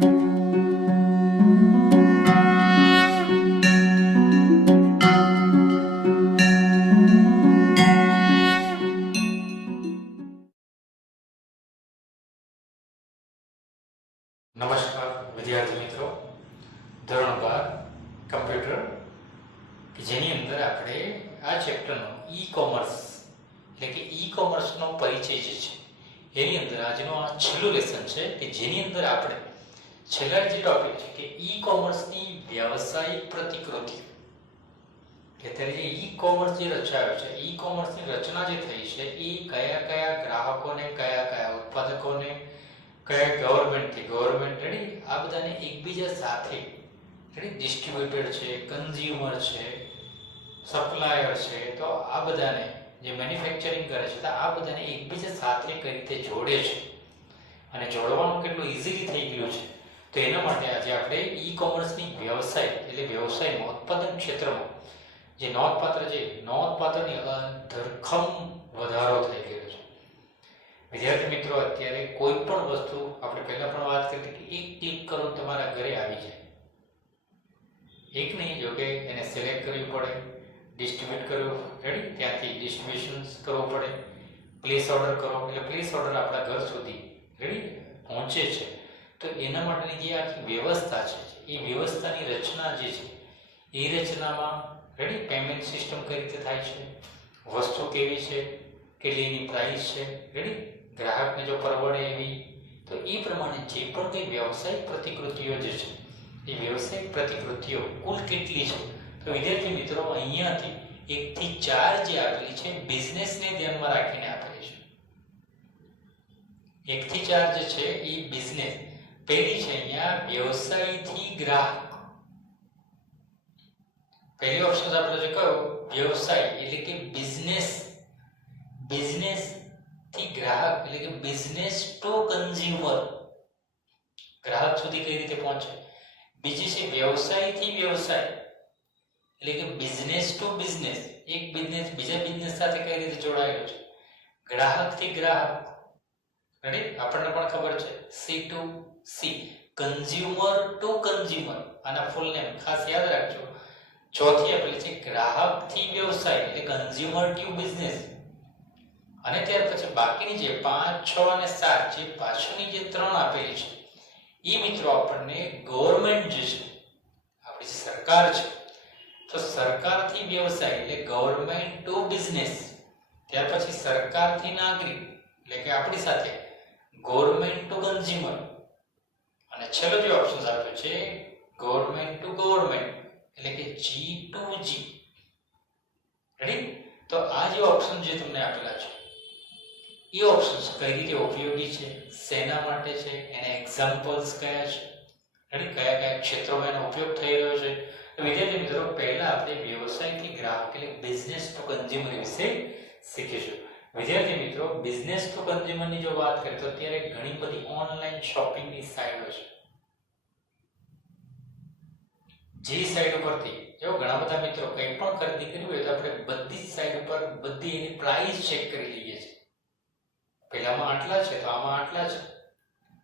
નમસ્કાર વિદ્યાર્થી મિત્રો, ધોરણ 12 કમ્પ્યુટર કે જેની અંદર આપણે આ ચેપ્ટરનો ઈ કોમર્સ એટલે કે ઈ કોમર્સનો પરિચય જે છે એની અંદર આજનો આ છેલ્લું લેસન છે કે જેની અંદર આપણે છેલ્લા જે ટોપિક છે કે ઈ કોમર્સની વ્યવસાયિક પ્રતિકૃતિ, અત્યારે જે ઈ કોમર્સ જે રચાયો છે, ઈ કોમર્સની રચના જે થઈ છે એ કયા કયા ગ્રાહકોને, કયા કયા ઉત્પાદકોને, કયા ગવર્મેન્ટ આ બધાને એકબીજા સાથે ડિસ્ટ્રીબ્યુટર છે, કન્ઝ્યુમર છે, સપ્લાયર છે, તો આ બધાને જે મેન્યુફેક્ચરિંગ કરે છે તો આ બધાને એકબીજા સાથે કઈ રીતે જોડે છે અને જોડવાનું કેટલું ઇઝીલી થઈ ગયું છે. તો એના માટે આજે આપણે ઈ કોમર્સની વ્યવસાય એટલે વ્યવસાયમાં ઉત્પાદન ક્ષેત્રમાં જે નોંધપાત્રની ધરખમ વધારો થઈ ગયો છે. વિદ્યાર્થી મિત્રો, અત્યારે કોઈ પણ વસ્તુ આપણે પહેલા પણ વાત કરી કે એક ક્લિક કરો તમારા ઘરે આવી જાય. એક નહીં, જો કે એને સિલેક્ટ કરવી પડે, ડિસ્ટ્રીબ્યુટ કરવું, ત્યાંથી ડિસ્ટ્રીબ્યુશન કરવું પડે, પ્લેસ ઓર્ડર કરો એટલે પ્લેસ ઓર્ડર આપણા ઘર સુધી પહોંચે છે. તો એના માટેની જે આખી વ્યવસ્થા છે એ વ્યવસ્થાની રચના જે છે એ રચનામાં પેમેન્ટ સિસ્ટમ કઈ રીતે થાય છે, વસ્તુ કેવી છે, કેટલી એની પ્રાઇસ છે, ગ્રાહકને જો પરવડે એવી, તો એ પ્રમાણે જે પણ કંઈ વ્યવસાયિક પ્રતિકૃતિઓ જે છે એ વ્યવસાયિક પ્રતિકૃતિઓ કુલ કેટલી છે. તો વિદ્યાર્થી મિત્રો, અહીંયાથી 1 થી 4 જે આપેલી છે બિઝનેસને ધ્યાનમાં રાખીને આપેલી છે. 1 થી 4 જે છે એ બિઝનેસ. પહેલી છે અહીંયા વ્યવસાયથી ગ્રાહક. પહેલી ઓપ્શન આપણે જે કયો વ્યવસાય એટલે કે બિઝનેસ થી ગ્રાહક એટલે કે બિઝનેસ ટુ કન્ઝ્યુમર, ગ્રાહક સુધી કઈ રીતે પહોંચે. બીજી છે વ્યવસાયથી વ્યવસાય એટલે કે બિઝનેસ ટુ બિઝનેસ, એક બિઝનેસ બીજા બિઝનેસ સાથે કઈ રીતે જોડાયેલો છે. ગ્રાહકથી ગ્રાહક, આપણને પણ ખબર છે C to C, consumer to consumer. આના ફૂલ નેમ ખાસ યાદ રાખજો. ચોથી આપેલી છે ગ્રાહકથી વ્યવસાય એટલે કન્ઝ્યુમર ટુ બિઝનેસ. અને ત્યાર પછી બાકીની જે 5, 6 અને 7 જે પાછળની જે 3 આપેલી છે એ મિત્રો આપણને ગવર્મેન્ટ જે છે, આપણી જે સરકાર છે, તો સરકારથી વ્યવસાય એટલે ગવર્મેન્ટ ટુ બિઝનેસ. ત્યાર પછી સરકારથી નાગરિક એટલે કે આપણી સાથે ગવર્મેન્ટ ટુ કન્ઝ્યુમર. અને છેલ્લો જે ઓપ્શન આપ્યો છે ગવર્મેન્ટ ટુ ગવર્મેન્ટ એટલે કે જી ટુ જી. તો આ જે ઓપ્શન જે તમને આપેલા છે એ ઓપ્શન્સ કઈ રીતે ઉપયોગી છે, શેના માટે છે, એના એક્ઝામ્પલ્સ કયા છે, કયા કયા ક્ષેત્રોમાં એનો ઉપયોગ થઈ રહ્યો છે. તો વિદ્યાર્થી મિત્રો, પહેલા આપણે વ્યવસાયથી ગ્રાહક એટલે બિઝનેસ ટુ કન્ઝ્યુમર વિશે શીખીશું. વિદ્યાર્થી મિત્રો, બિઝનેસ ટુ કન્ઝ્યુમરની જો વાત કરીએ તો અત્યારે ઘણી બધી ઓનલાઈન શોપિંગની સાઇટો છે. જે સાઇટ ઉપરથી જો ઘણા બધા મિત્રો કંઈ પણ ખરીદી કરવી હોય તો આપણે બધી જ સાઇટ ઉપર બધી એની પ્રાઇસ ચેક કરી લઈએ છીએ. પેલામાં આટલા છે તો આમાં આટલા છે,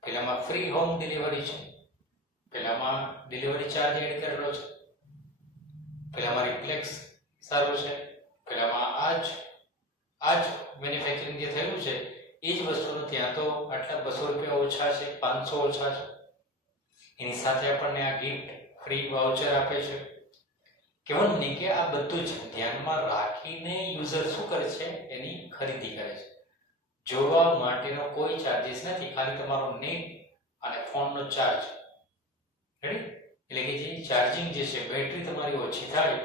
પેલામાં ફ્રી હોમ ડિલિવરી છે, પેલામાં ડિલિવરી ચાર્જ એડ કરેલો છે, પેલામાં રિપ્લેક્સ સારું છે, પેલામાં આજ મેન્યુફેક્ચરિંગ જે થયેલું છે એ જ વસ્તુનું ત્યાં તો આટલા 200 રૂપિયા ઓછા છે, 500 ઓછા છે. એની સાથે આપણને આ ગિફ્ટ ફ્રી વાઉચર આપે છે. કહેવાનું નહીં કે આ બધું જ ધ્યાનમાં રાખીને યુઝર શું કરે છે, એની ખરીદી કરે છે. જોવા માટેનો કોઈ ચાર્જીસ નથી, ખાલી તમારો નેટ અને ફોનનો ચાર્જ. એટલે કે જે ચાર્જિંગ જે છે, બેટરી તમારી ઓછી થાય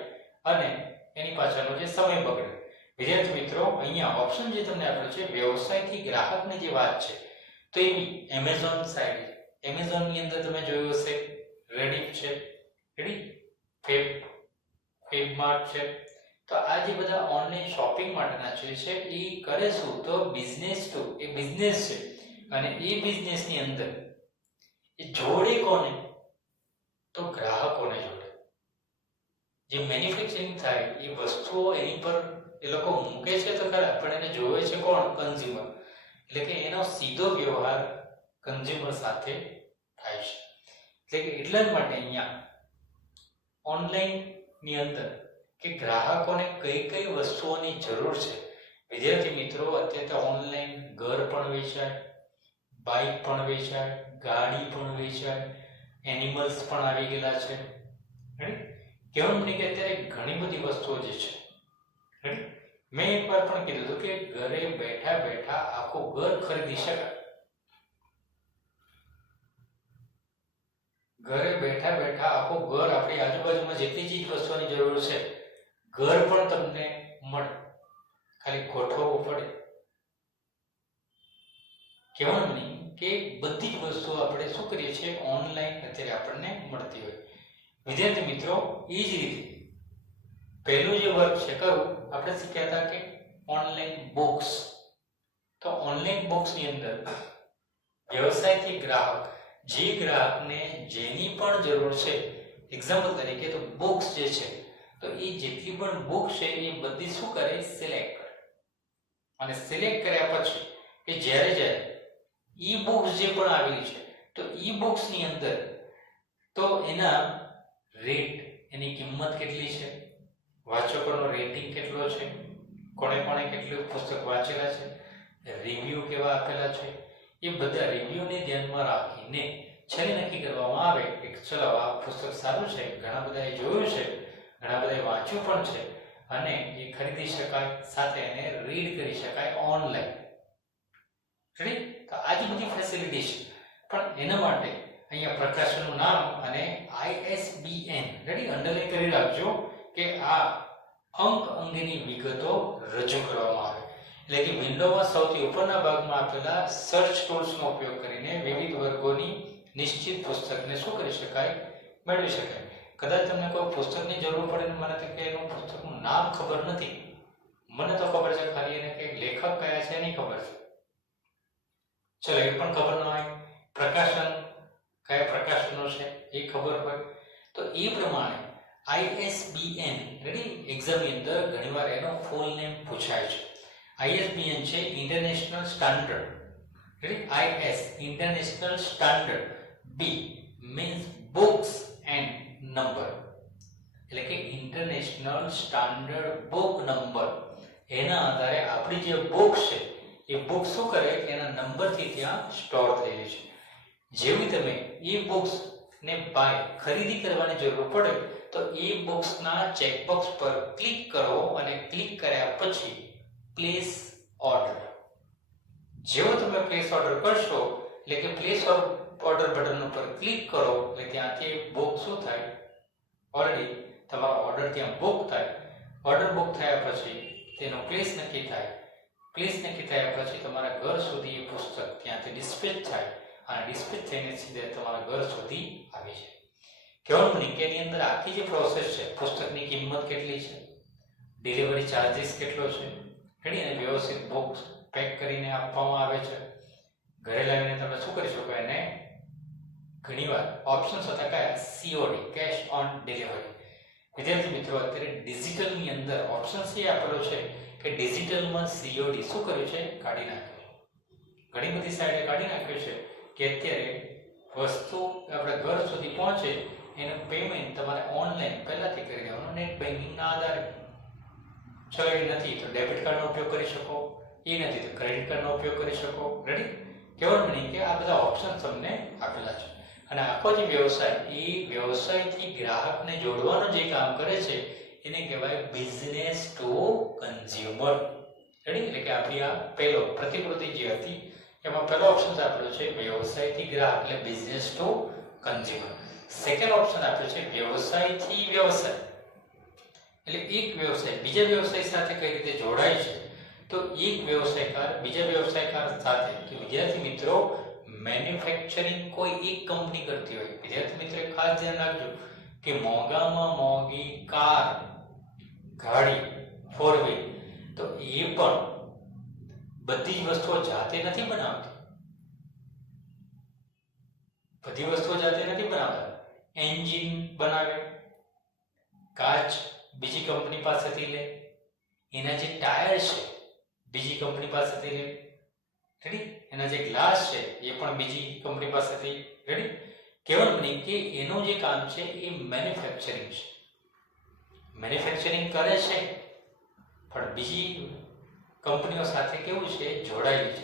અને એની પાછળનો જે સમય બગડે. વિદ્યાર્થી મિત્રો, અહીંયા ઓપ્શન જે તમને આપ્યો છે વ્યવસાયથી ગ્રાહકની જે વાત છે તો એવી એમેઝોન સાઇટ. એમેઝોનની અંદર તમે જોયું હશે રેડિટ છે, ફેબમાર્ટ છે. તો આ જે બધા ઓનલાઈન શોપિંગ માટેના છે એ કરે શું તો બિઝનેસ ટુ એ બિઝનેસ છે અને એ બિઝનેસની અંદર એ જોડે કોને તો ગ્રાહકોને જોડે. જે મેન્યુફેક્ચરિંગ થાય એ વસ્તુઓ એની પર એ લોકો મૂકે છે તો ખરા, પણ એને જોવે છે કોણ? કન્ઝ્યુમર. એટલે કે એનો સીધો વ્યવહાર કન્ઝ્યુમર સાથે થાય છે. એટલે કે એટલા જ માટે અહીંયા ઓનલાઈન ની અંદર કે ગ્રાહકોને કઈ કઈ વસ્તુઓની જરૂર છે. વિદ્યાર્થી મિત્રો, અત્યારે તો ઓનલાઈન ઘર પણ વેચાય, બાઇક પણ વેચાય, ગાડી પણ વેચાય, એનિમલ્સ પણ આવી ગયેલા છે. કહેવાનું નહીં કે અત્યારે ઘણી બધી વસ્તુઓ જે છે, મેં એક વાર પણ કીધું હતું કે ઘરે બેઠા બેઠા આખું ઘર ખરીદી શકાય. ઘરે બેઠા બેઠા આખું ઘર, આપણી આજુબાજુમાં જેટલી ચીજ વસ્તુઓની જરૂર છે, ઘર પણ તમને મળે, ખાલી ગોઠવવું પડે. કહેવાનું નહીં કે બધી જ વસ્તુઓ આપણે શું કરીએ છીએ, ઓનલાઈન અત્યારે આપણને મળતી હોય. વિદ્યાર્થી મિત્રો, એ જ રીતે પહેલું જે વર્ક છે કયું, આપણે શીખ્યા હતા કે ઓનલાઈન બુક્સ. તો ઓનલાઈન બુક્સની અંદર વ્યવસાયથી ગ્રાહક, જે ગ્રાહકને જેની પણ જરૂર છે, એક્ઝામ્પલ તરીકે તો બુક્સ જે છે, તો એ જેટલી પણ બુક છે એ બધી શું કરે, સિલેક્ટ કરે. અને સિલેક્ટ કર્યા પછી કે જ્યારે ઈ બુક્સ જે પણ આવેલી છે, તો ઈ બુક્સની અંદર તો એના રેટ, એની કિંમત કેટલી છે, વાચકોનો રેટિંગ કેટલો છે, કોણે કોણે કેટલું પુસ્તક વાંચેલા છે, રિવ્યુ કેવા આપેલા છે, એ બધા રિવ્યુને ધ્યાનમાં રાખીને છેલ્લે નક્કી કરવામાં આવે કે ચલો આ પુસ્તક સારું છે, ઘણા બધાએ જોયું છે, ઘણા બધાએ વાંચ્યું પણ છે, અને એ ખરીદી શકાય, સાથે એને રીડ કરી શકાય ઓનલાઈન. તો આ જ બધી ફેસિલિટી છે. પણ એના માટે અહીંયા પ્રકાશનનું નામ અને ISBN અંડરલાઈન કરી રાખજો કે આ અંક અંગેની વિગતો રજૂ કરવામાં આવે. એટલે કે વિન્ડોમાં સૌથી ઉપરના ભાગમાં આપેલા સર્ચ ટૂલ્સનો ઉપયોગ કરીને વિવિધ વર્ગોની નિશ્ચિત પુસ્તકને શું કરી શકાય, મેળવી શકાય. કદાચ તમને કોઈ પુસ્તકની જરૂર પડે ને મને કે એનું પુસ્તકનું નામ ખબર નથી, મને તો ખબર છે, ખાલી એને કે લેખક કયા છે એની ખબર છે, ચલો એ પણ ખબર ન હોય, પ્રકાશન કયા પ્રકાશનો છે એ ખબર હોય, તો એ પ્રમાણે ISBN એક્ઝામની અંદર ઘણીવાર એનો ફૂલ નેમ પૂછાય છે. ISBN છે international standard, IS international standard, B means books and number, એટલે કે ઇન્ટરનેશનલ સ્ટાન્ડર્ડ બુક નંબર. એના આધારે આપણી જે બુક છે એ બુક શું કરે, એના નંબરથી ત્યાં સ્ટોર થયેલી છે. જેવી તમે એ બુક્સ ને બાય ખરીદી કરવાની જરૂર પડે તો એ બુક્સના ચેકબોક્સ પર ક્લિક કરો અને ક્લિક કર્યા પછી પ્લેસ ઓર્ડર. જેવો તમે પ્લેસ ઓર્ડર કરશો, એટલે કે પ્લેસ ઓર્ડર બટન ઉપર ક્લિક કરો એટલે ત્યાંથી બુક શું થાય, ઓલરેડી તમારો ઓર્ડર ત્યાં બુક થાય. ઓર્ડર બુક થયા પછી તેનો પ્લેસ નક્કી થાય. પ્લેસ નક્કી થયા પછી તમારા ઘર સુધી એ પુસ્તક ત્યાંથી ડિસ્પેચ થાય અને ડિસ્પેચ થઈને સીધે તમારા ઘર સુધી આવી જાય. કહેવાનું નહીં કે એની અંદર આખી જે પ્રોસેસ છે, પુસ્તકની કિંમત કેટલી છે, ડિલિવરી ચાર્જીસ કેટલો છે, અને વ્યવસ્થિત બોક્સ પેક કરીને આપવામાં આવે છે. ઘરે લાવીને તમે શું કરી શકો, એને ઘણીવાર ઓપ્શન્સ હતા કયા, COD કેશ ઓન ડિલિવરી. વિદ્યાર્થી મિત્રો, અત્યારે ડિજિટલની અંદર ઓપ્શન્સ એ આપેલો છે કે ડિજિટલમાં COD શું કર્યું છે, કાઢી નાખ્યું છે. ઘણી બધી સાઇટે કાઢી નાખ્યું છે કે અત્યારે વસ્તુ આપણે ઘર સુધી પહોંચે એનું પેમેન્ટ તમારે ઓનલાઈન પહેલાથી કરી દેવાનું, નેટ બેન્કિંગના આધારે. ચલો એ નથી તો ડેબિટ કાર્ડનો ઉપયોગ કરી શકો, એ નથી તો ક્રેડિટ કાર્ડનો ઉપયોગ કરી શકો. રેડી? કહેવાનું નહીં કે આ બધા ઓપ્શન તમને આપેલા છે. અને આખો જે વ્યવસાય, એ વ્યવસાયથી ગ્રાહકને જોડવાનું જે કામ કરે છે એને કહેવાય બિઝનેસ ટુ કન્ઝ્યુમર. રેડી? એટલે કે આપણી આ પહેલો પ્રતિકૃતિ જે હતી એમાં પહેલો ઓપ્શન આપેલો છે વ્યવસાયથી ગ્રાહક, એટલે business to consumer. Second option આપ્યો છે વ્યવસાયથી વ્યવસાય, એટલે એક વ્યવસાય બીજા વ્યવસાય સાથે કઈ રીતે જોડાય છે. તો એક વ્યવસાયકાર બીજા વ્યવસાયકાર સાથે, કે વિદ્યાર્થી મિત્રો મેન્યુફેક્ચરિંગ કોઈ એક કંપની કરતી હોય, વિદ્યાર્થી મિત્રો ખાસ ધ્યાન રાખજો કે મોંઘામાં મોંઘી કાર, ગાડી, ફોર વ્હીલ, તો એ પણ બધી જ વસ્તુઓ જાતે નથી બનાવતી. બધી વસ્તુઓ જાતે નથી બનાવતા. એન્જિન બનાવે, કાચ બીજી કંપની પાસેથી લે, એના જે ટાયર છે બીજી કંપની પાસેથી લે. રેડી? એના જે ગ્લાસ છે એ પણ બીજી કંપની પાસેથી. રેડી? કહેવાનું નહીં કે એનું જે કામ છે એ મેન્યુફેક્ચરિંગ છે. મેન્યુફેક્ચરિંગ કરે છે પણ બીજી કંપનીઓ સાથે કેવું છે, જોડાયેલી છે.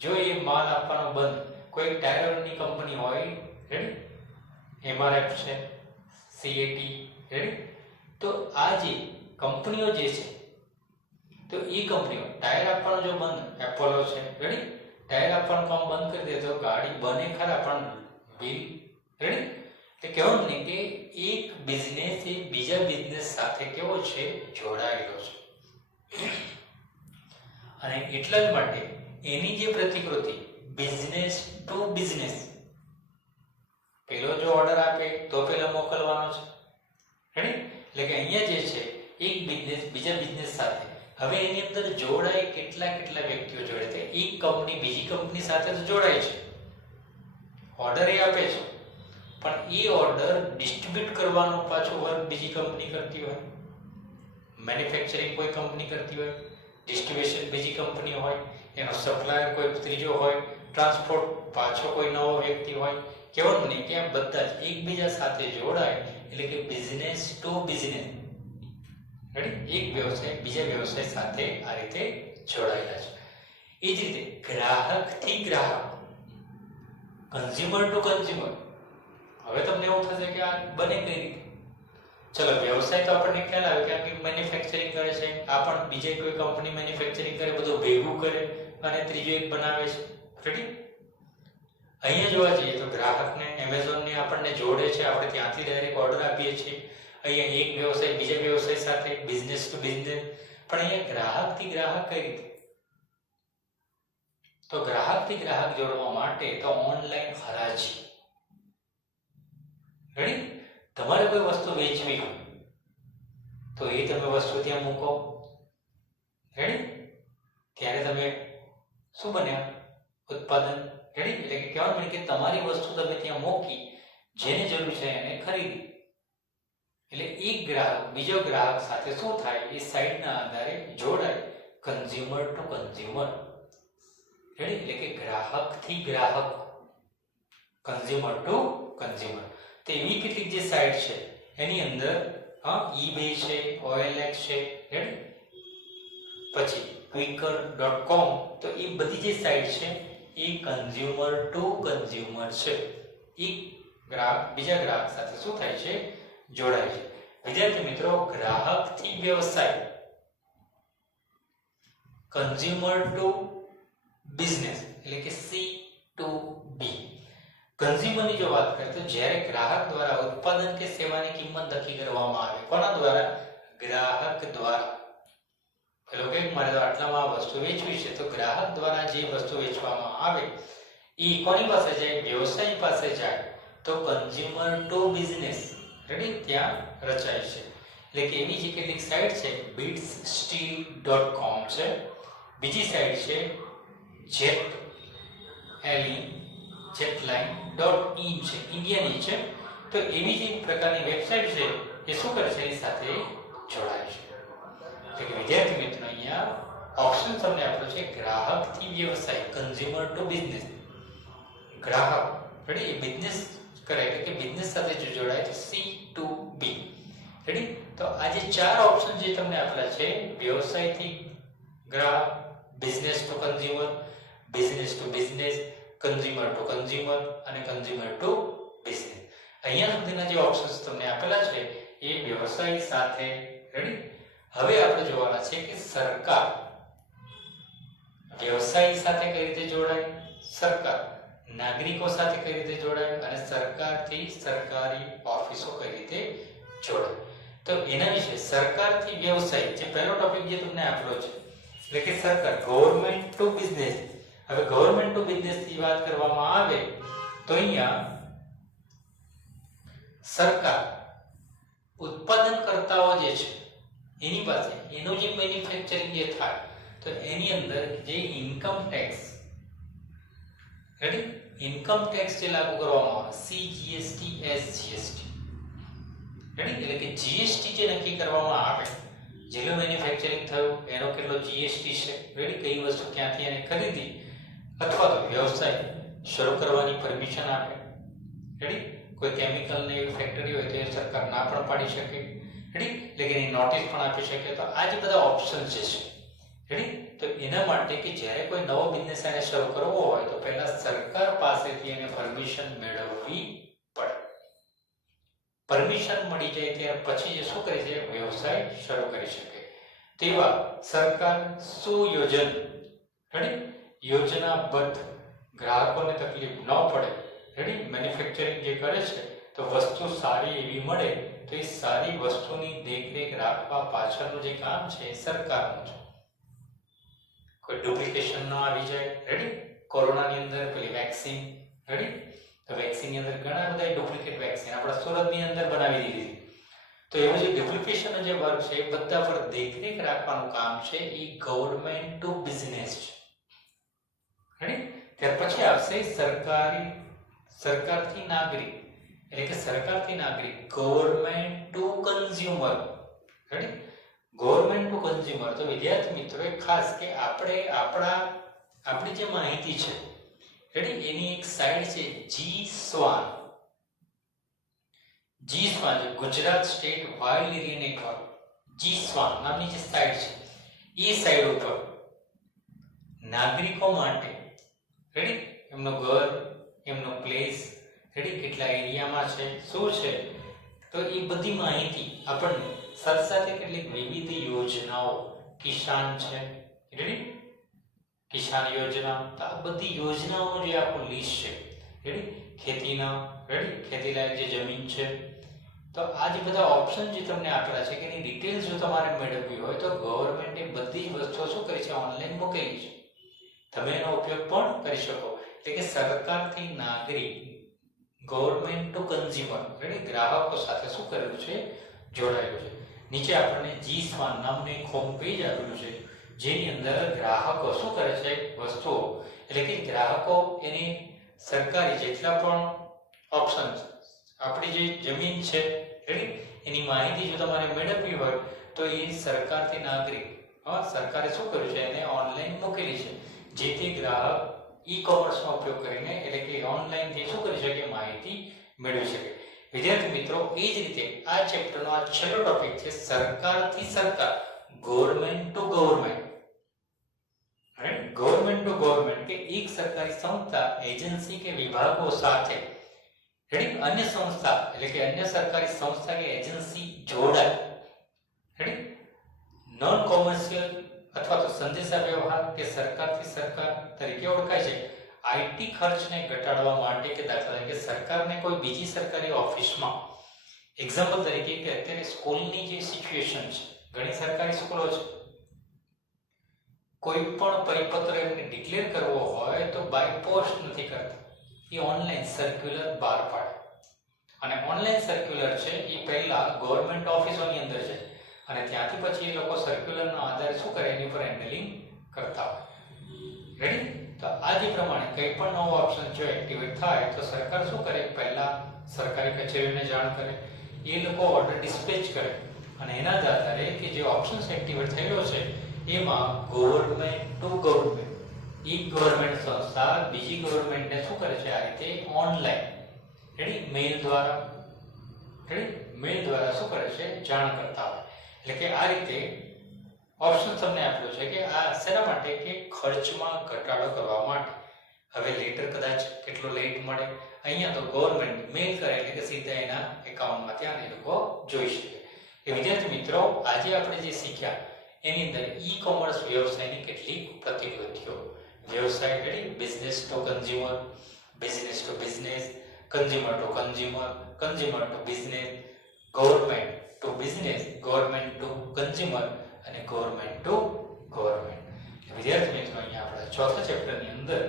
જો એ માલ આપવાનો બંધ, કોઈ ટાયરની કંપની હોય, રેડી, MRF છે, CAT, રેડી, તો આ જે કંપનીઓ જે છે, તો એ કંપનીઓ ટાયર આપવાનું જો બંધ, એપોલો છે, રેડી, ટાયર આપવાનું કામ બંધ કરી દે તો ગાડી બને ખરા પણ બિલ, રેડી. એટલે કહેવાનું નહીં કે એક બિઝનેસ એ બીજા બિઝનેસ સાથે કેવો છે, જોડાયેલો છે. અને એટલા જ માટે એની જે પ્રતિકૃતિ બિઝનેસ ટુ બિઝનેસ, પેલો જો ઓર્ડર આપે તો પેલો મોકલવાનો છે, રેડી. એટલે કે અહીંયા જે છે એક બિઝનેસ બીજા બિઝનેસ સાથે, હવે એની અંદર જોડાય કેટલા વ્યક્તિઓ જોડે, તો એક કંપની બીજી કંપની સાથે તો જોડાય છે, ઓર્ડર એ આપે છે, પણ એ ઓર્ડર ડિસ્ટ્રીબ્યુટ કરવાનો પાછો વર્ક બીજી કંપની કરતી હોય, મેન્યુફેક્ચરિંગ કોઈ કંપની કરતી હોય, ડિસ્ટ્રીબ્યુશન બીજી કંપની હોય, એનો સપ્લાયર કોઈ ત્રીજો હોય, ટ્રાન્સપોર્ટ પાછો કોઈ નવો વ્યક્તિ હોય. કહેવાનું નહીં કે આ બધા જ એકબીજા સાથે જોડાય એટલે કે બિઝનેસ ટુ બિઝનેસ, રેડી, એક વ્યવસાય બીજા વ્યવસાય સાથે આ રીતે જોડાયેલા છે. એ જ રીતે ગ્રાહકથી ગ્રાહક, કન્ઝ્યુમર ટુ કન્ઝ્યુમર. હવે તમને એવું થશે કે આ બને કઈ રીતે? ચલો, વ્યવસાય તો આપણને ખ્યાલ આવે કે આ મેન્યુફેક્ચરિંગ કરે છે, આ પણ બીજે કોઈ કંપની મેન્યુફેક્ચરિંગ કરે, બધું ભેગું કરે અને ત્રીજો એક બનાવે છે, રેડી. અહીંયા જોવા જઈએ તો ગ્રાહકને એમેઝોનને આપણને જોડે છે, આપણે ત્યાંથી ડાયરેક્ટ ઓર્ડર આપીએ છીએ. અહીંયા એક વ્યવસાય બીજા વ્યવસાય સાથે, બિઝનેસ ટુ બિઝનેસ. પણ અહીંયા ગ્રાહકથી ગ્રાહક કઈ રીતે? તો ગ્રાહકથી ગ્રાહક જોડવા માટે તો ઓનલાઈન હરાજી, રેડી. તમારે કોઈ વસ્તુ વેચવી હોય તો એ તમે વસ્તુ ત્યાં મૂકો, રેડી. ત્યારે તમે શું બન્યા? ઉત્પાદન, રેડી. એટલે કે કહેવાનું કે તમારી વસ્તુ તમે ત્યાં મૂકી, જેને જરૂર છે એને ખરીદી. એટલે એક ગ્રાહક બીજો ગ્રાહક સાથે શું થાય, એ સાઈડના આધારે જોડાય, કન્ઝ્યુમર ટુ કન્ઝ્યુમર, રેડી. એટલે કે ગ્રાહકથી ગ્રાહક, કન્ઝ્યુમર ટુ કન્ઝ્યુમર. તો એવી કેટલીક જે સાઇટ છે એની અંદર eBay છે, OLX છે, રેડી, પછી Quikr.com, તો એ બધી જે સાઇટ છે એ કન્ઝ્યુમર ટુ કન્ઝ્યુમર છે. એક ગ્રાહક બીજા ગ્રાહક સાથે શું થાય છે, જોડાય છે. વિદ્યાર્થી મિત્રો, ગ્રાહકથી વ્યવસાય, કન્ઝ્યુમર ટુ બિઝનેસ, એટલે કે C2B. કન્ઝ્યુમરની જો વાત કરીએ તો જ્યારે ગ્રાહક દ્વારા ઉત્પાદન કે સેવાની કિંમત નક્કી કરવામાં આવે, કોના દ્વારા? ગ્રાહક દ્વારા. પેલો કે મારે તો આટલામાં વસ્તુ વેચવી છે, તો ગ્રાહક દ્વારા જે વસ્તુ વેચવામાં આવે એ કોની પાસે જાય? વ્યવસાયી પાસે જાય. તો કન્ઝ્યુમર ટુ બિઝનેસ, રેડી, ત્યાં રચાય છે. એટલે કે એની જે કેટલીક સાઇટ છે, bitssteel.com છે, બીજી સાઇટ છે jetline.in છે, ઇન્ડિયાની છે. તો એવી જે પ્રકારની વેબસાઇટ છે એ શું કરે છે, એની સાથે જોડાય છે. એટલે કે વિદ્યાર્થી મિત્રો, અહીંયા ઓપ્શન તમને આપ્યો છે ગ્રાહકથી વ્યવસાય, કન્ઝ્યુમર ટુ બિઝનેસ. ગ્રાહક, રેડી, એ બિઝનેસ કરે એટલે કે બિઝનેસ સાથે જો જોડાય તો C2B, રેડી. તો આ જે ચાર ઓપ્શન જે તમને આપેલા છે, વ્યવસાયથી ગ્રાહક, business to consumer, business to business, consumer to consumer અને કન્ઝ્યુમર ટુ બિઝનેસ. અહીંયા સુધીના જે ઓપ્શન્સ તમને આપેલા છે એ વ્યવસાય સાથે, રેડી. હવે આપણે જોવાના છે કે સરકાર વ્યવસાય સાથે કઈ રીતે જોડાય, સરકાર નાગરિકો સાથે કઈ રીતે જોડાય અને સરકારથી સરકારી ઓફિસો કઈ રીતે જોડાય. તો એના વિશે સરકારથી વ્યવસાય, જે પહેલો ટોપિક જે તમને આપેલો છે, એટલે કે સરકાર, ગવર્નમેન્ટ ટુ બિઝનેસ. હવે ગવર્નમેન્ટ ટુ બિઝનેસ ની વાત કરવામાં આવે તો અહીંયા સરકાર ઉત્પાદનકર્તાઓ જે છે એની પાસે એનું જે મેન્યુફેક્ચરિંગ જે થાય તો એની અંદર જે income tax, ready, income tax જે લાગુ કરવામાં આવે, CGST, SGST, રેડી. એટલે કે GST જે નક્કી કરવામાં આવે, જેટલું મેન્યુફેક્ચરિંગ થયું એનો કેટલો GST છે, રેડી, કઈ વસ્તુ ક્યાંથી એને ખરીદી અથવા તો વ્યવસાય શરૂ કરવાની પરમિશન આપે, રેડી, કોઈ કેમિકલની એવી ફેક્ટરી હોય તો એ સરકાર ના પણ પાડી શકે, રેડી, એટલે કે એની નોટિસ પણ આપી શકે. તો આ જે બધા ઓપ્શન જે છે, રેડી, તો એના માટે કે જ્યારે કોઈ નવો બિઝનેસ એને શરૂ કરવો હોય તો પહેલા સરકાર પાસેથી એને પરમિશન મેળવવી પડે. પરમિશન મળી જાય ત્યાર પછી એ શું કરે છે, વ્યવસાય શરૂ કરી શકે. તેવા સરકાર સુયોજન, રેડી, યોજનાબદ્ધ, ગ્રાહકોને તકલીફ ન પડે, રેડી, મેન્યુફેક્ચરિંગ જે કરે છે તો વસ્તુ સારી એવી મળે, તો એ સારી વસ્તુની દેખરેખ રાખવા પાછળનું જે કામ છે એ સરકારનું છે. કોઈ ડુપ્લિકેશન ન આવી જાય, રેડી. કોરોનાની અંદર પેલી વેક્સિન, રેડી, તો વેક્સિનની અંદર ઘણા બધા ડુપ્લિકેટ વેક્સિન આપણા સુરતની અંદર બનાવી દીધી. તો એવું જે ડુપ્લિકેશન જે વર્ક છે એ બધા પર દેખરેખ રાખવાનું કામ છે એ ગવર્મેન્ટ ટુ બિઝનેસ છે, રેડી. ત્યાર પછી આવશે સરકારથી નાગરિક, એટલે કે સરકારથી નાગરિક, government to consumer, ready. Government to consumer. તો વિદ્યાર્થી મિત્રો ખાસ કે આપણી જે માહિતી છે, રેડી, એની એક સાઇડ છે જી-સ્વાન, Gujarat state wild area network, જી-સ્વાન નામની જે સાઇડ છે એ સાઇડ ઉપર નાગરિકો માટે, રેડી, એમનું ઘર, એમનું પ્લેસ, રેડી, કેટલા એરિયામાં છે, શું છે, તો એ બધી માહિતી આપણને સાથે સાથે કેટલીક વિવિધ યોજનાઓ, કિસાન છે, રેડી, કિસાન યોજના, તો આ બધી યોજનાઓનું જે આખું લિસ્ટ છે, રેડી, ખેતીના, રેડી, ખેતીલાયક જે જમીન છે, તો આ જે બધા ઓપ્શન જે તમને આપેલા છે કે એની ડિટેલ્સ જો તમારે મેળવવી હોય તો ગવર્મેન્ટે બધી જ વસ્તુઓ શું કરી છે, ઓનલાઈન મૂકેલી છે. તમે એનો ઉપયોગ પણ કરી શકો. એટલે કે સરકારથી નાગરિક, ગવર્મેન્ટ ટુ કન્ઝ્યુમર, રેડી, ગ્રાહકો સાથે શું કરેલું છે, જોડાયેલું છે. નીચે આપણને જી-સ્વાન નામનું એક હોમ પેજ આપેલું છે જેની અંદર ગ્રાહકો શું કરે છે, વસ્તુઓ, એટલે કે ગ્રાહકો એની સરકારી જેટલા પણ ઓપ્શન, આપણી જે જમીન છે, રેડી, એની માહિતી જો તમારે મેળવવી હોય તો એ સરકારથી નાગરિક, સરકારે શું કર્યું છે, એને ઓનલાઈન મૂકેલી છે, જેથી ગ્રાહક ઈ-કોમર્સનો ઉપયોગ કરીને, એટલે કે ઓનલાઈનથી શું કરી શકે, માહિતી મેળવી શકે. વિદ્યાર્થી મિત્રો એ જ રીતે આ ચેપ્ટરનો આ છેલ્લો ટોપિક છે સરકારથી સરકાર, government to government, right, government to government, કે એક સરકારી સંસ્થા, એજન્સી કે વિભાગો સાથે, રેડી, અન્ય સંસ્થા, એટલે કે અન્ય સરકારી સંસ્થા કે એજન્સી જોડાય, રેડી, નોન કોમર્શિયલ અથવા તો સંદેશા વ્યવહાર કે સરકારથી સરકાર તરીકે ઓળખાય છે. આઈટી ખર્ચને ઘટાડવા માટે, કે દાખલા તરીકે સરકારને કોઈ બીજી સરકારી ઓફિસમાં, એક્ઝામ્પલ તરીકે કે અત્યારે સ્કૂલની જે સિચ્યુએશન છે, ઘણી સરકારી સ્કૂલો છે, કોઈ પણ પરિપત્ર એમને ડિક્લેર કરવો હોય તો બાય પોસ્ટ નથી કરતા, એ ઓનલાઈન સર્ક્યુલર બહાર પાડે. અને ઓનલાઈન સર્ક્યુલર છે એ પહેલા ગવર્મેન્ટ ઓફિસોની અંદર છે અને ત્યાંથી પછી એ લોકો સર્ક્યુલરના આધારે શું કરે, એની પર હેન્ડલિંગ કરતા હોય, રેડી. તો આ જે પ્રમાણે કંઈ પણ નવો ઓપ્શન જો એક્ટિવેટ થાય તો સરકાર શું કરે, પહેલા સરકારી કચેરીઓને જાણ કરે, એ લોકો ઓર્ડર ડિસ્પેચ કરે અને એના આધારે કે જે ઓપ્શન્સ એક્ટિવેટ થયેલો છે એમાં ગવર્મેન્ટ ટુ ગવર્મેન્ટ, એક ગવર્મેન્ટ સંસ્થા બીજી ગવર્મેન્ટને શું કરે છે, આ રીતે ઓનલાઈન, રેડી, મેલ દ્વારા, રેડી, મેલ દ્વારા શું કરે છે, જાણ કરતા હોય. એટલે કે આ રીતે ઓપ્શન તમને આપ્યો છે કે આ શેના માટે, કે ખર્ચમાં ઘટાડો કરવા માટે. હવે લેટર કદાચ કેટલો લેટ મળે, અહીંયા તો ગવર્મેન્ટ મેલ કરે એટલે કે સીધા એના એકાઉન્ટમાં ત્યાં એ લોકો જોઈ શકે. એ વિદ્યાર્થી મિત્રો આજે આપણે જે શીખ્યા એની અંદર ઈ કોમર્સ વ્યવસાયની કેટલીક પ્રતિકૃતિઓ, વ્યવસાય, ready, business to consumer, business to business, consumer to consumer, consumer to business, government to business, government to consumer અને ગવર્મેન્ટ ટુ ગવર્મેન્ટ. વિદ્યાર્થી મિત્રો અહીંયા આપણા ચોથા ચેપ્ટરની અંદર,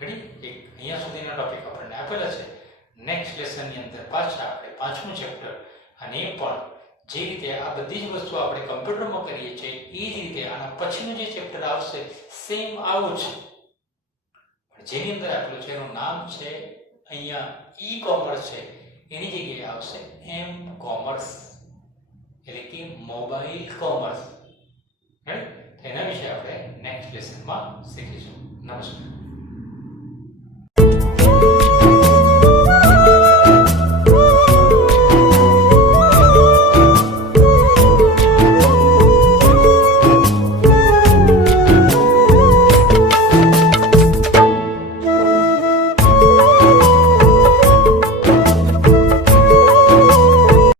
રેડી, એક અહીંયા સુધીના ટોપિક આપણને આપેલા છે. નેક્સ્ટ લેસનની અંદર પાછા આપણે પાંચમું ચેપ્ટર, અને એ પણ જે રીતે આ બધી જ વસ્તુ આપણે કમ્પ્યુટરમાં કરીએ છીએ એ જ રીતે આના પછીનું જે ચેપ્ટર આવશે સેમ આવું છે, જેની અંદર આપેલું છે એનું નામ છે અહીંયા ઈ કોમર્સ છે, એની જગ્યાએ આવશે એમ કોમર્સ, એટલે કે મોબાઈલ કોમર્સ, રાઈટ. એના વિશે આપણે નેક્સ્ટ લેસનમાં શીખીશું. નમસ્કાર.